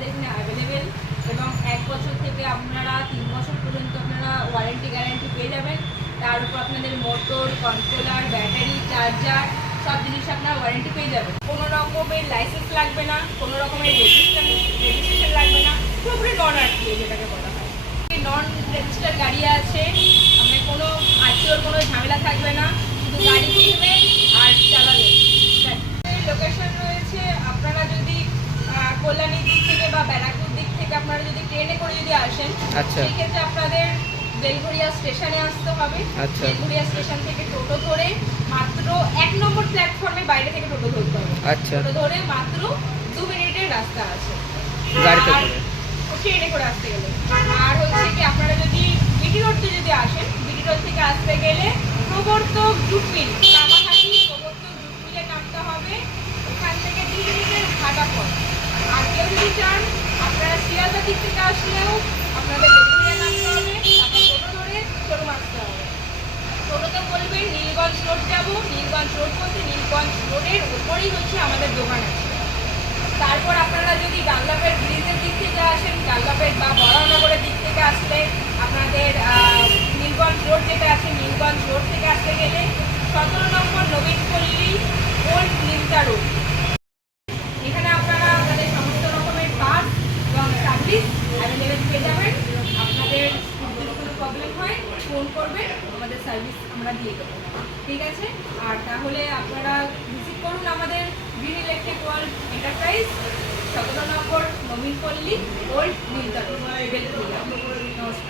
আমাদের এখানে অ্যাভেলেবেল এবং 1 বছর থেকে আপনারা 3 বছর পর্যন্ত আপনারা ওয়ারেন্টি গ্যারান্টি পেয়ে যাবেন। তার উপর আপনাদের মোটর, কন্ট্রোলার, ব্যাটারি, চার্জার সব জিনিস আপনারা ওয়ারেন্টি পেয়ে যাবেন। কোনো রকমের লাইসেন্স লাগবে না, কোনো রকমের রেজিস্ট্রেশন লাগবে না, পুরোপুরি নন আরটিও যেটাকে বলা হয়। নন রেজিস্টার গাড়ি আছে, আপনার কোনো আরটিওর কোনো ঝামেলা থাকবে না, শুধু গাড়ি কিনবেন আর চালাবেন। লোকেশন রয়েছে, আপনারা যদি কল্যাণীর দিক থেকে বা ব্যারাকপুর দিক থেকে আপনারা যদি ট্রেনে করে যদি আসেন, সেই ক্ষেত্রে আপনাদের বেলঘরিয়া স্টেশনে আসতে হবে। বেলঘরিয়া স্টেশন থেকে টোটো ধরে মাত্র 1 নম্বর প্ল্যাটফর্মে বাইরে থেকে টোটো ধরতে হবে। টোটো ধরে মাত্র 2 মিনিটের রাস্তা আছে ট্রেনে করে আসতে গেলে। আর হচ্ছে কি আপনারা যদি বিটি রোড থেকে যদি আসেন, বিটি রোড থেকে আসতে গেলে প্রবর্তক জুট মিল রামাহাটি প্রবর্তক জুট মিলে নামতে হবে। ওখান থেকে 2 মিনিটের হাঁটা পথ। আর কেউ যদি চান আপনারা শিয়ালদা দিক থেকে আসলেও আপনাদের বেলঘরিয়া নামতে হবে, তারপর টোটো ধরে শোরুম আসতে হবে। টোটোতে বলবেন নীলগঞ্জ রোড যাবো, নীলগঞ্জ রোড বলতে নীলগঞ্জ রোডের উপরেই হচ্ছে আমাদের দোকান আছে। তারপর আপনারা যদি গাল্লাপের ব্রিজের দিক থেকে আসেন, গাল্লাপের বা বড়নগরের দিক থেকে আসলে আপনাদের নীলগঞ্জ রোড যেটা আছে, নীলগঞ্জ রোড থেকে আসতে গেলে 17 নম্বর নবীনপল্লী ওল্ড নিমতা রোড। এখানে আপনারা আপনাদের সমস্ত রকমের পাস এবং সার্ভিস অ্যাভেলেবেল পেয়ে যাবেন। আপনাদের যদি কোনো প্রবলেম হয় ফোন করবেন, আমাদের সার্ভিস আমরা দিয়ে দেবো, ঠিক আছে? আর তাহলে আপনারা ভিজিট করুন আমাদের গ্রিন ইলেকট্রিক ওয়ার্ল্ড এন্টারপ্রাইজ, 17 নম্বর নবীনপল্লী ওল্ড নিমতা রোড, বেলঘরিয়া। নমস্কার।